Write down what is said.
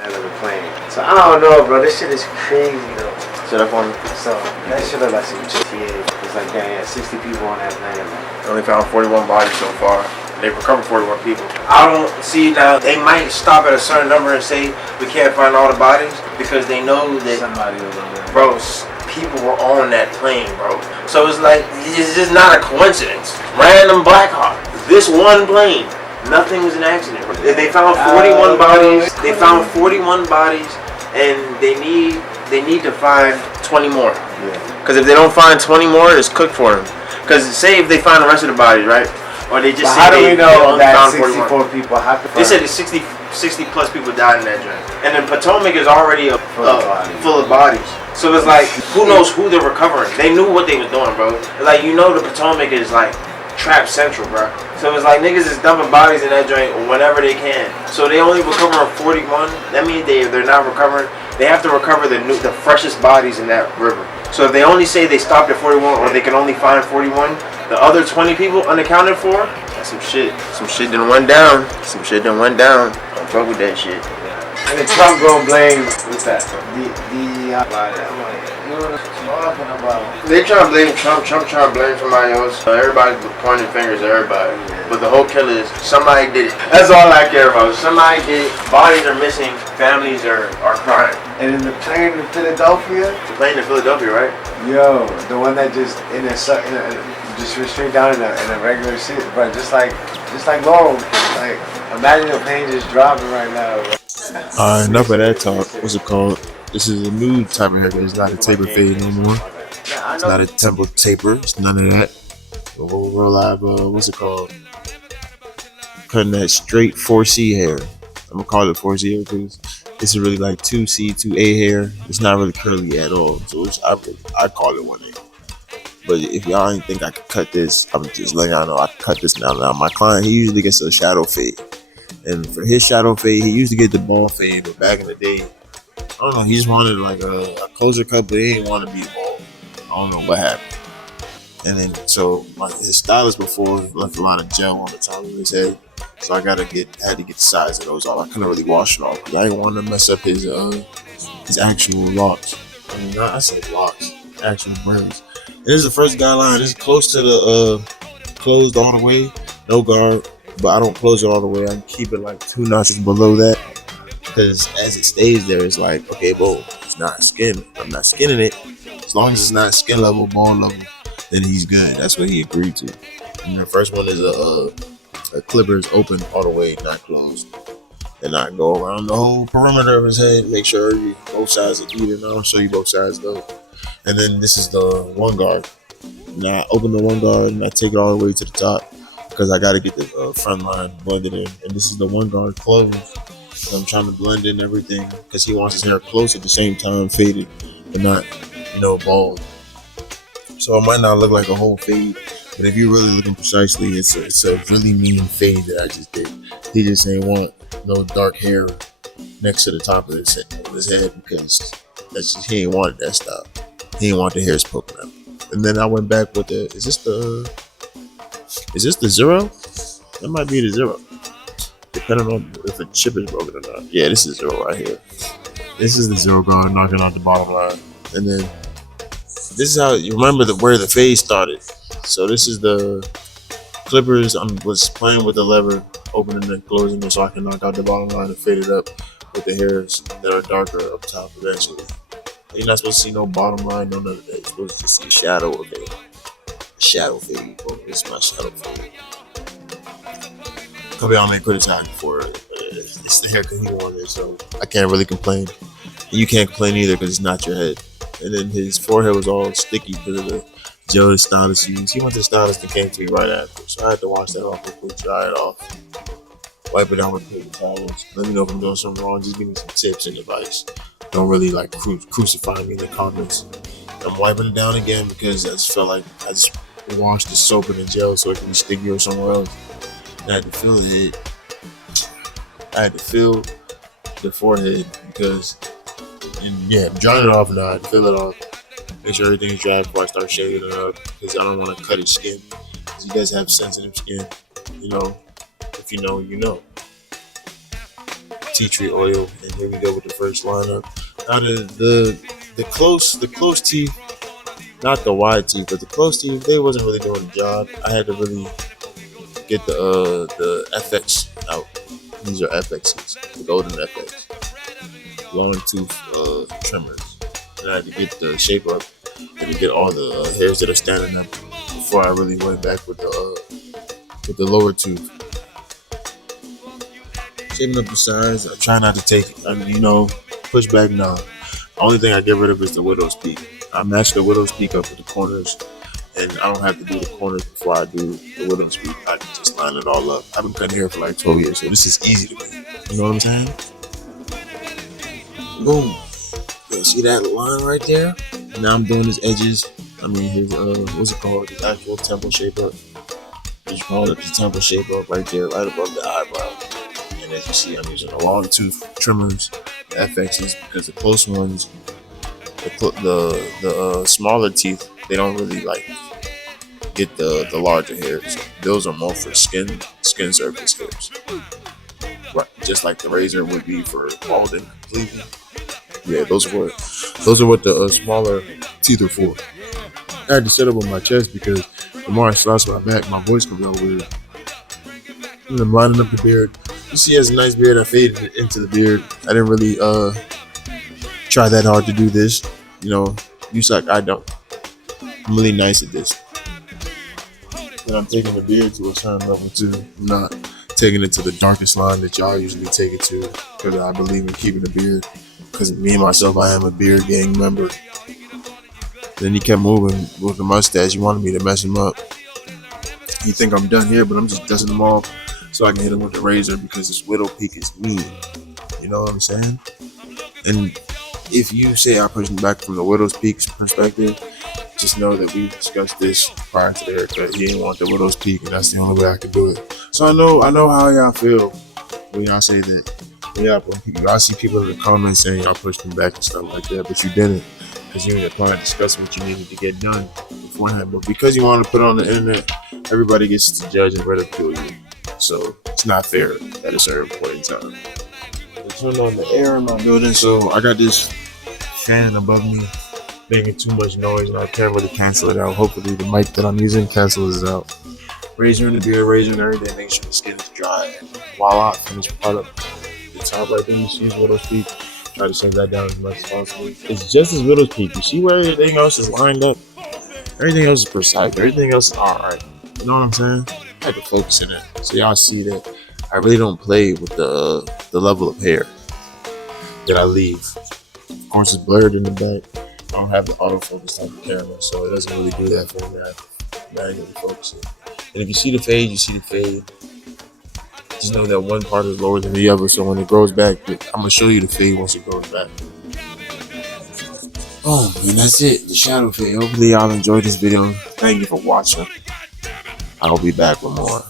out of the plane. So I don't know, bro. This shit is crazy though. Set up on me. So that shit look like some GTA. It's like damn, 60 people on that plane. They only found 41 bodies so far. They recovered 41 people. I don't see now. They might stop at a certain number and say we can't find all the bodies because they know that Somebody was on there. bro, people were on that plane, bro. So it's like it's just not a coincidence. Random Black Hawk. This one plane. Nothing was an accident. They found 41 bodies. They found 41 bodies, and they need to find 20 more. Because if they don't find 20 more, it's cooked for them. Because say if they find the rest of the bodies, right? Or they just how do we know that found 64 people? They said 60 plus people died in that joint. And then Potomac is already full of bodies. So it's like, who knows who they're recovering? They knew what they were doing, bro. Like, you know the Potomac is like trap central, bro. So it's like niggas is dumping bodies in that joint whenever they can. So they only recovering 41. That means they're not recovering. They have to recover the freshest bodies in that river. So if they only say they stopped at 41 or they can only find 41, the other 20 people unaccounted for, that's some shit. Some shit done went down. Some shit done went down. Don't fuck with that shit. And then Trump gonna blame what's that? I'm like, you know what I'm talking about? They trying to blame Trump. Trump trying to blame somebody else. Everybody's pointing fingers at everybody. But the whole killer is somebody did it. That's all I care about. Somebody did it. Bodies are missing. Families are crying. And in the plane in Philadelphia? The plane in Philadelphia, right? Yo, the one that just just went straight down in a regular seat, but just like Laurel, like imagine the plane just dropping right now. Enough of that talk. What's it called? This is a new type of haircut. It's not a taper fade no more. It's not a temple taper. It's none of that. Real live, what's it called? Cutting that straight 4C hair. I'm gonna call it 4C hair because this is really like 2C, 2A hair. It's not really curly at all. So I call it 1A. But if y'all ain't think I could cut this, I'm just letting y'all know I can cut this now. Now my client, he usually gets a shadow fade. And for his shadow fade, he used to get the ball fade, but back in the day, I don't know, he just wanted like a closer cut, but he didn't want to be bald. I don't know what happened. And then, so his stylist before left a lot of gel on the top of his head. So I had to get the size of those off. I couldn't really wash it off because I didn't want to mess up his actual locks. I mean, I said locks, actual braids. And this is the first guideline. This is close to the closed all the way, no guard. But I don't close it all the way. I keep it like 2 notches below that. Because as it stays there, it's like, okay, boom, it's not skin. I'm not skinning it. As long as it's not skin level, ball level, then he's good. That's what he agreed to. And the first one is a clippers open all the way, not closed. And I go around the whole perimeter of his head, make sure both sides are even. I'll show you both sides though. And then this is the one guard. Now I open the one guard and I take it all the way to the top because I got to get the front line blended in. And this is the one guard closed. So I'm trying to blend in everything because he wants his hair close at the same time, faded, but not, bald. So it might not look like a whole fade, but if you're really looking precisely, it's a really mean fade that I just did. He just ain't want no dark hair next to the top of his head because he ain't wanted that style. He didn't want the hairs poking out. And then I went back with is this the 0? That might be the 0. Depending on if a chip is broken or not. Yeah, this is 0 right here. This is the 0 guard knocking out the bottom line. And then this is how you remember where the fade started. So this is the clippers. I was playing with the lever, opening and closing it so I can knock out the bottom line and fade it up with the hairs that are darker up top eventually. You're not supposed to see no bottom line, no none of that. You're supposed to see a shadow of it. A shadow fade. Oh, it's my shadow fade. A couple y'all may criticize for it. It's the haircut he wanted, so I can't really complain. And you can't complain either because it's not your head. And then his forehead was all sticky because of the gel the stylist used. He went to the stylist and came to me right after, so I had to wash that off real quick, dry it off, wipe it out with paper towels. Let me know if I'm doing something wrong. Just give me some tips and advice. Don't really crucify me in the comments. I'm wiping it down again because I just felt like I just washed the soap and the gel so it can be stickier somewhere else. And I had to feel it. I had to feel the forehead because, I'm drying it off now. I had to feel it off. Make sure everything's dry before I start shaving it up because I don't want to cut his skin. Because he does have sensitive skin. If you know, you know. tea tree oil, and here we go with the first lineup. Now the close teeth, not the wide teeth, but the close teeth, they wasn't really doing the job. I had to really get the FX out. These are FXs, the golden FX, long tooth trimmers. And I had to get the shape up and to get all the hairs that are standing up before I really went back with the lower tooth. Shaping up the sides. I try not to take, push back now. The only thing I get rid of is the widow's peak. I match the widow's peak up with the corners, and I don't have to do the corners before I do the widow's peak. I can just line it all up. I've been cutting hair for like 12 years, so this is easy to me. You know what I'm saying? Boom. Yeah, see that line right there? Now I'm doing his edges. I mean his what's it called? His actual temple shape up. You call it the temple shape up right there, right above the eyebrow. And as you see, I'm using the long tooth trimmers, the FXs, because the close ones, the smaller teeth, they don't really like get the larger hairs. Those are more for skin surface hairs. Right, just like the razor would be for balding completely. Yeah, those are what the smaller teeth are for. I had to set up on my chest because the more I slouch my back, my voice comes out weird. And I'm lining up the beard. You see, he has a nice beard. I faded it into the beard. I didn't really try that hard to do this. You suck. I don't. I'm really nice at this. But I'm taking the beard to a certain level too. I'm not taking it to the darkest line that y'all usually take it to, because I believe in keeping the beard. Because me and myself, I am a beard gang member. Then he kept moving with the mustache. He wanted me to mess him up. You think I'm done here, but I'm just dusting him off so I can hit him with the razor, because this widow peak is me. You know what I'm saying? And if you say I push him back from the widow's peak perspective, just know that we discussed this prior to the haircut. He didn't want the widow's peak, and that's the only way I could do it. So I know how y'all feel when y'all say that. Yeah, I see people in the comments saying y'all pushed him back and stuff like that, but you didn't, because you and your client discussed what you needed to get done beforehand. But because you want to put it on the internet, everybody gets to judge and ridicule you. So it's not fair at a certain point in time. I turned on the air in my building, so I got this fan above me making too much noise, and I can't really cancel it out. Hopefully the mic that I'm using cancels it out. Razor in the beard, razor and everything, make sure the skin is dry. And voila, finished product. The top right there, you see his widow's peak. Try to save that down as much as possible. It's just his widow's peak. You see where everything else is lined up? Everything else is precise. Everything else is alright. You know what I'm saying? I had to focus in it, so y'all see that I really don't play with the level of hair that I leave. Of course, it's blurred in the back. I don't have the autofocus type of camera, so it doesn't really do that for me. I have to manually focus it. And if you see the fade, you see the fade. Just know that one part is lower than the other, so when it grows back, I'm gonna show you the fade once it grows back. Oh, and that's it, the shadow fade. Hopefully y'all enjoyed this video. Thank you for watching. I'll be back with more.